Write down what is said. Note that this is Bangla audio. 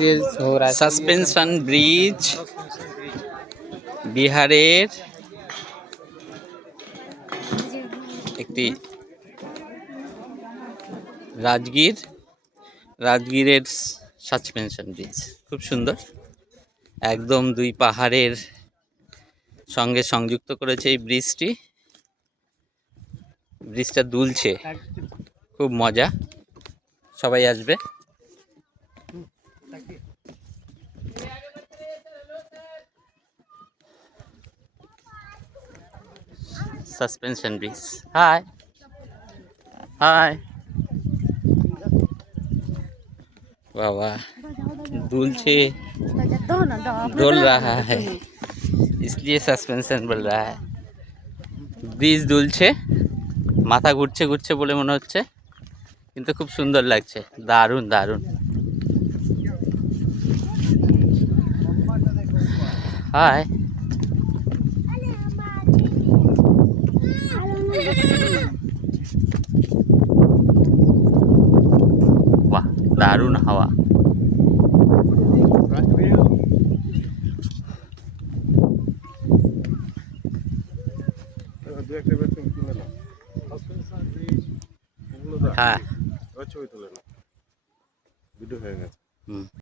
तेज हो रहा है। সাসপেনশন ব্রিজ বিহারের একটি রাজগীরের সাসপেনশন ব্রিজ খুব সুন্দর, একদম দুই পাহাড়ের সঙ্গে সংযুক্ত করেছে এই ব্রিজটা দুলছে, খুব মজা, সবাই আসবে। সাসপেনশন ব্রিজ, হাই হাই বাবা, दुलছে डोल रहा है इसलिए सस्पेंशन बोल रहा है। ব্রিজ দুলছে, মাথা ঘুরছে ঘুরছে বলে মনে হচ্ছে, কিন্তু খুব সুন্দর লাগছে, দারুণ দারুণ। হাই, বাহ দারুণ হাওয়া। হ্যাঁ, ছবি তুলে না, ভিডিও হয়ে গেছে।